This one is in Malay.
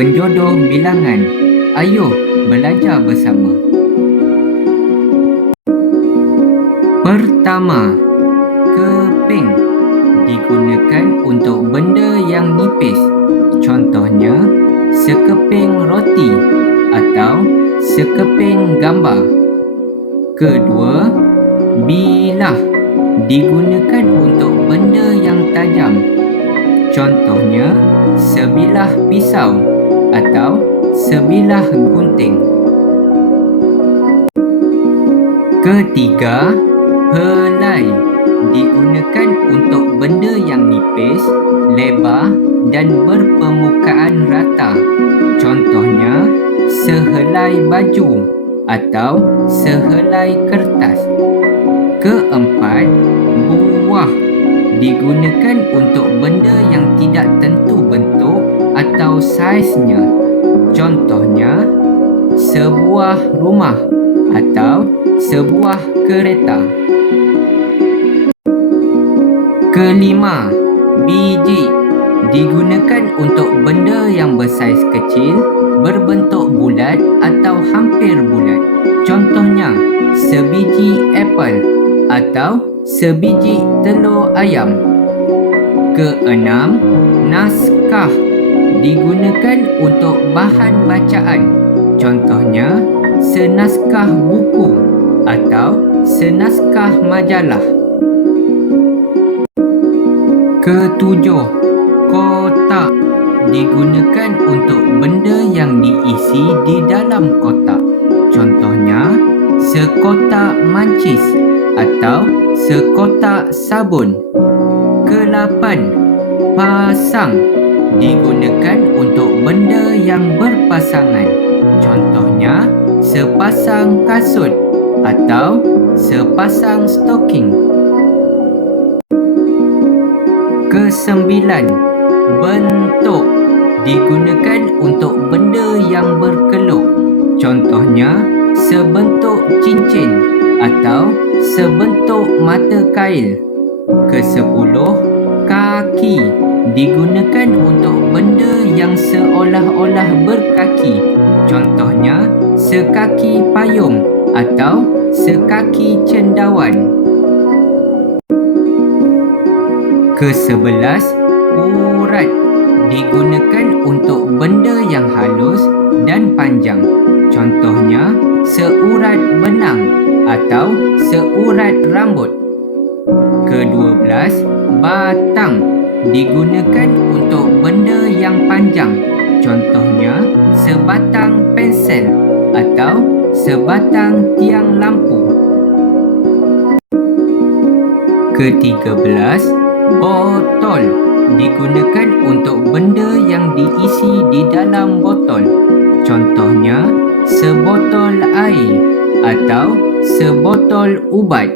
penjodoh bilangan. Ayuh belajar bersama. Pertama, keping digunakan untuk benda yang nipis. Contohnya, sekeping roti atau sekeping gambar. Kedua, bilah digunakan untuk benda yang tajam. Contohnya, sebilah pisau atau sebilah gunting. Ketiga, helai digunakan untuk benda yang nipis, lebar dan berpermukaan rata. Contohnya, sehelai baju atau sehelai kertas. Keempat, buah digunakan untuk benda yang tidak tentu saiznya. Contohnya, sebuah rumah atau sebuah kereta. Kelima, biji digunakan untuk benda yang bersaiz kecil, berbentuk bulat atau hampir bulat. Contohnya, sebiji apple atau sebiji telur ayam. Keenam, naskah digunakan untuk bahan bacaan. Contohnya, senaskah buku atau senaskah majalah. Ketujuh, kotak digunakan untuk benda yang diisi di dalam kotak. Contohnya, sekotak mancis atau sekotak sabun. Kelapan, pasang digunakan untuk benda yang berpasangan. Contohnya, sepasang kasut atau sepasang stoking. Kesembilan, bentuk digunakan untuk benda yang berkeluk. Contohnya, sebentuk cincin atau sebentuk mata kail. Kesepuluh, kaki digunakan untuk benda yang seolah-olah berkaki. Contohnya, sekaki payung atau sekaki cendawan. Kesebelas, urat digunakan untuk benda yang halus dan panjang. Contohnya, seurat benang atau seurat rambut. Kedua belas, batang digunakan untuk benda yang panjang. Contohnya, sebatang pensel atau sebatang tiang lampu. Ketiga belas, botol digunakan untuk benda yang diisi di dalam botol. Contohnya, sebotol air atau sebotol ubat.